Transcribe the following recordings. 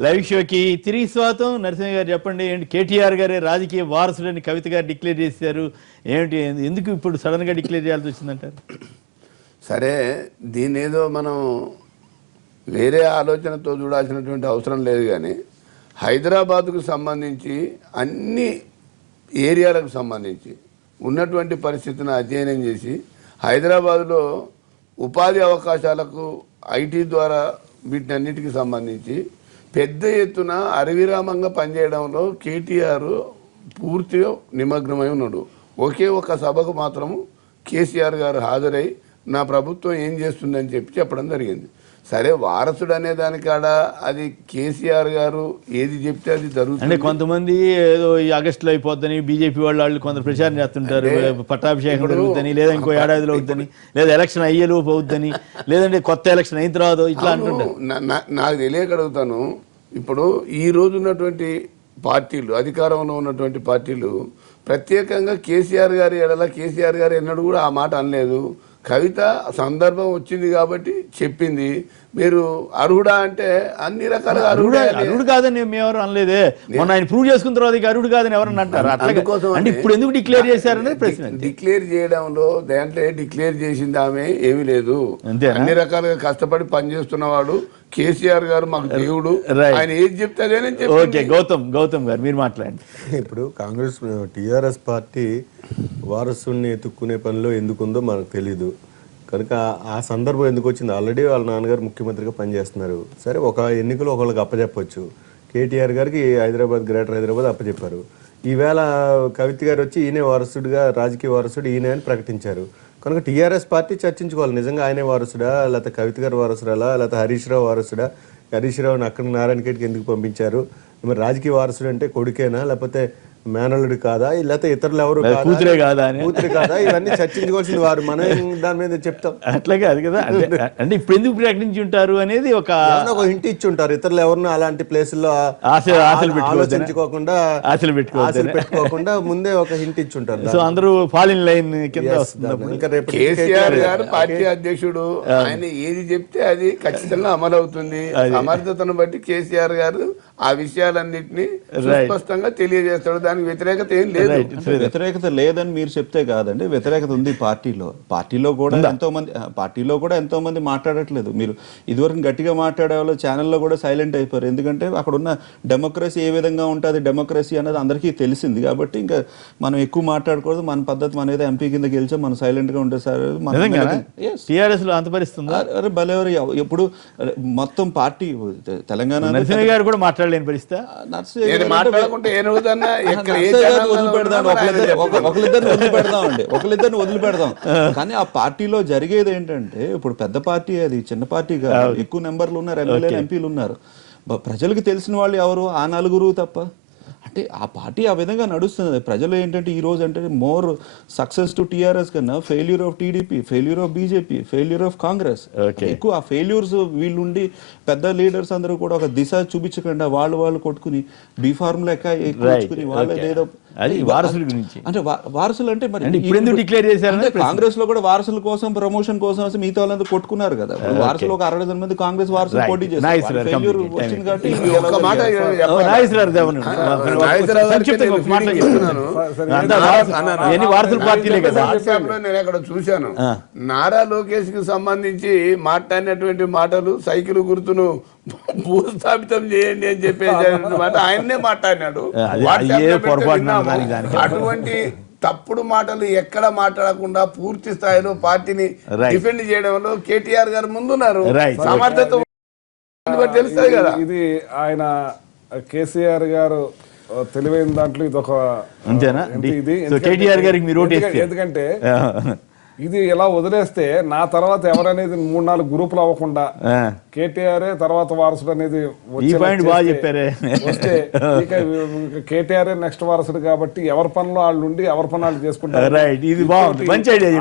Live షోకి తిరిగి స్వాగతం. నరసింహ గారు చెప్పండి, ఏంటి కేటీఆర్ గారే రాజకీయ వారసుడని కవిత గారు డిక్లేర్ చేశారు, ఏమిటి ఎందుకు ఇప్పుడు సడన్ గా డిక్లేర్ చేయాల్సి వచ్చిందంటారు? సరే, దీని ఏదో మనం వేరే ఆలోచనతో చూడాల్సినటువంటి అవసరం లేదు. కానీ హైదరాబాద్కు సంబంధించి అన్ని ఏరియాలకు సంబంధించి ఉన్నటువంటి పరిస్థితిని అధ్యయనం చేసి హైదరాబాద్లో ఉపాధి అవకాశాలకు ఐటీ ద్వారా వీటన్నిటికి సంబంధించి పెద్ద ఎత్తున అరవిరామంగా పనిచేయడంలో కేటీఆర్ పూర్తిగా నిమగ్నమై ఉన్నాడు. ఒకే ఒక సభకు మాత్రము కేసీఆర్ గారు హాజరై నా ప్రభుత్వం ఏం చేస్తుందని చెప్పడం జరిగింది. సరే, వారసుడు అనే దానికాడ అది కేసీఆర్ గారు ఏది చెప్తే అది జరుగుతుంది. అంటే కొంతమంది ఏదో ఈ ఆగస్టులో అయిపోద్దని బీజేపీ వాళ్ళు కొందరు ప్రచారం చేస్తుంటారు, పట్టాభిషేకం జరుగుతుంది, లేదా ఇంకో ఏడాదిలో అవుద్దని, లేదా ఎలక్షన్ అయ్యేలోపు అవుద్దని, లేదంటే కొత్త ఎలక్షన్ అయిన తర్వాత ఇట్లా అంటుంటారు. నాకు తెలియగలుగుతాను. ఇప్పుడు ఈ రోజు ఉన్నటువంటి పార్టీలు, అధికారంలో ఉన్నటువంటి పార్టీలు ప్రత్యేకంగా కేసీఆర్ గారి ఎడల కేసీఆర్ గారు ఎన్నడూ కూడా ఆ మాట అనలేదు. కవిత సందర్భం వచ్చింది కాబట్టి చెప్పింది. మీరు అర్హుడా అంటే అన్ని రకాలుగా అర్హుడు కాదని మేమెవరు అనలేదే. మొన్న ఆయన ప్రూవ్ చేసుకున్న తర్వాత అర్హుడు కాదని ఎవరన్నా అంటారు. అంటే ఇప్పుడు ఎందుకు డిక్లేర్ చేశారనేది ప్రశ్న. డిక్లేర్ చేయడంలో దాంట్లో డిక్లేర్ చేసింది ఆమె ఏమీ లేదు. అన్ని రకాలుగా కష్టపడి పనిచేస్తున్నవాడు కేసీఆర్ గారు మాకు దేవుడు, ఆయన ఏది చెప్తారని చెప్పి. ఓకే, గౌతమ్ గారు మీరు మాట్లాడండి. ఇప్పుడు కాంగ్రెస్ టీఆర్ఎస్ పార్టీ వారసుని ఎత్తుక్కునే పనిలో ఎందుకుందో మనకు తెలీదు కనుక ఆ సందర్భం ఎందుకు వచ్చింది. ఆల్రెడీ వాళ్ళ నాన్నగారు ముఖ్యమంత్రిగా పనిచేస్తున్నారు. సరే, ఒక ఎన్నికలు ఒకళ్ళకి అప్పచెప్పచ్చు. కేటీఆర్ గారికి హైదరాబాద్, గ్రేటర్ హైదరాబాద్ అప్పచెప్పారు. ఈవేళ కవిత గారు వచ్చి ఈయనే వారసుడిగా, రాజకీయ వారసుడు ఈయనే అని ప్రకటించారు. కనుక టీఆర్ఎస్ పార్టీ చర్చించుకోవాలి, నిజంగా ఆయనే వారసుడా, లేకపోతే కవిత గారు వారసుడా, లేకపోతే హరీష్ రావు వారసుడా, హరీష్ రావుని అక్కడ నారాయణ ఖేడ్కి ఎందుకు పంపించారు, మరి రాజకీయ వారసుడు అంటే కొడుకేనా, లేకపోతే మేనల్లుడు కాదా, లేకపోతే ఇతరులు ఎవరు కూతురే కాదా, ఇవన్నీ చర్చించుకోవాల్సింది వారు. మనం దాని మీద చెప్తాం. అట్లా కాదు కదా. అంటే ఇప్పుడు ఎందుకు ప్రకటించి ఉంటారు అనేది ఒక హింట్ ఇచ్చి ఉంటారు. ఇతరులు ఎవరినో అలాంటి ప్లేసుల్లో ఆలోచించుకోకుండా, ఆశలు పెట్టుకోకుండా ముందే ఒక హింట్ ఇచ్చి ఉంటారు. సో అందరూ ఫాల్ ఇన్ లైన్ కింద. ఇంకా రేపు కేసీఆర్ గారు పార్టీ అధ్యక్షుడు, ఆయన ఏది చెప్తే అది ఖచ్చితంగా అమలు అవుతుంది. సమర్థతను బట్టి కేసీఆర్ గారు ఆ విషయాలన్నింటినీ స్పష్టంగా తెలియజేస్తాడు. దానికి వ్యతిరేకత ఏం లేదు. వ్యతిరేకత లేదని మీరు చెప్తే కాదండి, వ్యతిరేకత ఉంది పార్టీలో కూడా ఎంతో మంది మాట్లాడట్లేదు. మీరు ఇదివరకు గట్టిగా మాట్లాడే వాళ్ళు ఛానల్లో కూడా సైలెంట్ అయిపోయారు. ఎందుకంటే అక్కడ ఉన్న డెమోక్రసీ ఏ విధంగా ఉంటుంది, డెమోక్రసీ అనేది అందరికీ తెలిసింది. కాబట్టి ఇంకా మనం ఎక్కువ మాట్లాడకూడదు. మన పద్ధతి మన ఏదో ఎంపీ కింద గెలిచాం, మనం సైలెంట్ గా ఉంటే సార్ భలేవారు. ఎప్పుడు మొత్తం పార్టీ తెలంగాణ గారు కూడా మాట్లాడలేని పరిస్థితి. ఒకరిద్దరిని వదిలిపెడదాం. కానీ ఆ పార్టీలో జరిగేది ఏంటంటే, ఇప్పుడు పెద్ద పార్టీ అది చిన్న పార్టీ కాదు, ఎక్కువ నెంబర్లు ఉన్నారు, ఎమ్మెల్యేలు ఎంపీలు ఉన్నారు. ప్రజలకు తెలిసిన వాళ్ళు ఎవరు? ఆ నలుగురు తప్ప. అంటే ఆ పార్టీ ఆ విధంగా నడుస్తుంది. ప్రజలు ఏంటంటే ఈ రోజు అంటే మోర్ సక్సెస్ టు టీఆర్ఎస్ కన్నా failure of TDP, failure of BJP, failure of Congress ఎక్కువ. ఆ ఫెయిల్యూర్స్ వీళ్ళుండి పెద్ద లీడర్స్ అందరూ కూడా ఒక దిశ చూపించకుండా వాళ్ళు కొట్టుకుని బీ ఫార్ములా ఎక్కువ వాళ్ళేదో అది వారసుల గురించి. అంటే వారసులు అంటే మరి డిక్లేర్ చేశారు. కాంగ్రెస్ లో కూడా వారసుల కోసం, ప్రమోషన్ కోసం మిగతా వాళ్ళంతా కొట్టుకున్నారు కదా. వారసులు ఒక 60 మంది కాంగ్రెస్ వారసులు పోటీ చేశారు. నేను అక్కడ చూశాను. నారా లోకేష్ కి సంబంధించి మాట్లాడినటువంటి మాటలు, సైకిల్ గుర్తును భూస్థాపితం చేయండి అని చెప్పేసి మాట ఆయన్నే మాట్లాడినాడు. అటువంటి తప్పుడు మాటలు ఎక్కడ మాట్లాడకుండా పూర్తి స్థాయిలో పార్టీని డిఫెండ్ చేయడంలో కేటీఆర్ గారు ముందున్నారు. సమర్థత తెలుస్తుంది కదా. ఇది ఆయన కేసీఆర్ గారు తెలివైన దాంట్లో ఇది ఒక అంతేనా. ఎందుకంటే ఇది ఎలా వదిలేస్తే నా తర్వాత ఎవరనేది 3-4 గ్రూపులు అవ్వకుండా కేటీఆర్ తర్వాత వారసుడు అనేది వస్తే కేటీఆర్ నెక్స్ట్ వారసుడు కాబట్టి ఎవరి పనులు వాళ్ళు ఉండి ఎవరి పనులు వాళ్ళు చేసుకుంటారు.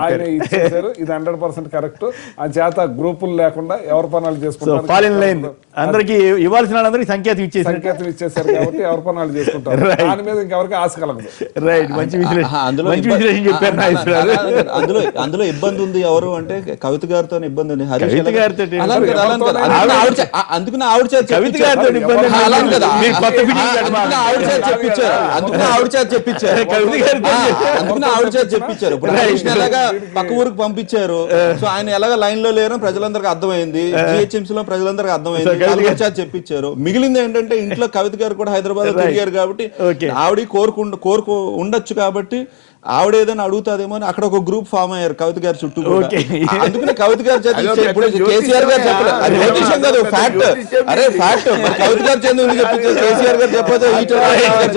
ఆయన ఇచ్చేసారు. ఇది 100% కరెక్ట్. ఆ చేత గ్రూపులు లేకుండా ఎవరి పనులు చేసుకుంటారు. అందరికి ఇవ్వాల్సిన వాళ్ళందరికీ సంకేతం ఇచ్చేసి సంకేతం ఇచ్చేసారు కాబట్టి ఎవరి పని వాళ్ళు చేసుకుంటారు. దాని మీద ఇంకెవరికి ఆశ కలగదు. రైట్. మంచి విశ్లేషణ, అందులో మంచి విశ్లేషణ చెప్పారు నాగేశ్వరరావు. అందులో ఇబ్బంది ఉంది. ఎవరు అంటే కవిత గారితో ఇబ్బంది ఉంది. హరీష్ కవిత గారితో అలా అని కదా, అలా అని కదా. అందుకని ఆవిడ చేత కవిత గారితో ఇబ్బంది చెప్పించారు. అలా అని కదా. మీరు కొత్త ఫిట్టింగ్ అందుకని ఆవిడ చేత చెప్పించారు. అందుకని ఆవిడ చేత చెప్పించారు. కవిత గారితో అందుకని ఆవిడ చేత చెప్పించారు. ఇప్పుడు హరీష్ ఎలాగా పక్క ఊరికి పంపించారు. సో ఆయన ఎలాగా లైన్ లో లేరని ప్రజలందరికీ అర్థమైంది. జిహెచ్ఎంసీ లో ప్రజలందరికీ అర్థమైంది. కవిత చేత చెప్పించారు. మిగిలింది ఏంటంటే ఇంట్లో కవిత గారు కూడా హైదరాబాద్ లో తిరిగారు కాబట్టి ఆవిడ కోరుకు ఉండొచ్చు కాబట్టి ఆవిడ ఏదైనా అడుగుతాదేమో అని అక్కడ ఒక గ్రూప్ ఫామ్ అయ్యారు కవిత గారి చుట్టూ. అందుకని కవిత గారి చేత కేసీఆర్ గారు చెప్పలేదు. అది జ్యోతిషం కాదు, ఫ్యాక్ట్. అరే ఫ్యాక్ట్. కవిత గారి చేత ఎందుకు చెప్పించారు? కేసీఆర్ గారు చెప్పచ్చు,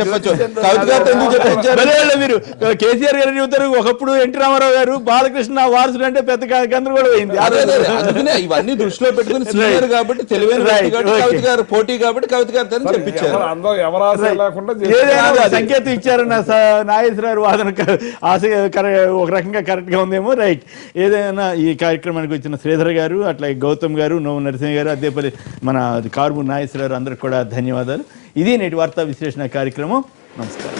చెప్పచ్చు. కవిత గారితో ఎందుకు చెప్పించారు? మీరు కేసీఆర్ గారు చెబుతారు, ఒకప్పుడు ఎన్టీ రామారావు గారు బాలకృష్ణ వారసుడు అంటే పెద్ద గందరగోళం అయింది. అందుకనే ఇవన్నీ దృష్టిలో పెట్టుకుని సీనియర్ కాబట్టి తెలివైన వ్యక్తి కాబట్టి కవిత గారు పోటీ కాబట్టి కవిత గారితో చెప్పించారు. ఎవరు ఆశ లేకుండా సంకేతం ఇచ్చారన్న నాగేశ్వరరావు వాదన ఒక రకంగా కరెక్ట్ గా ఉందేమో. రైట్. ఏదైనా ఈ కార్యక్రమానికి వచ్చిన శ్రీధర్ గారు, అట్లాగే గౌతమ్ గారు, నోము నరసింహ గారు, అదేపల్లి మన కారుమూరి నాగేశ్వరరావు అందరికి కూడా ధన్యవాదాలు. ఇది నేటి వార్తా విశ్లేషణ కార్యక్రమం. నమస్కారం.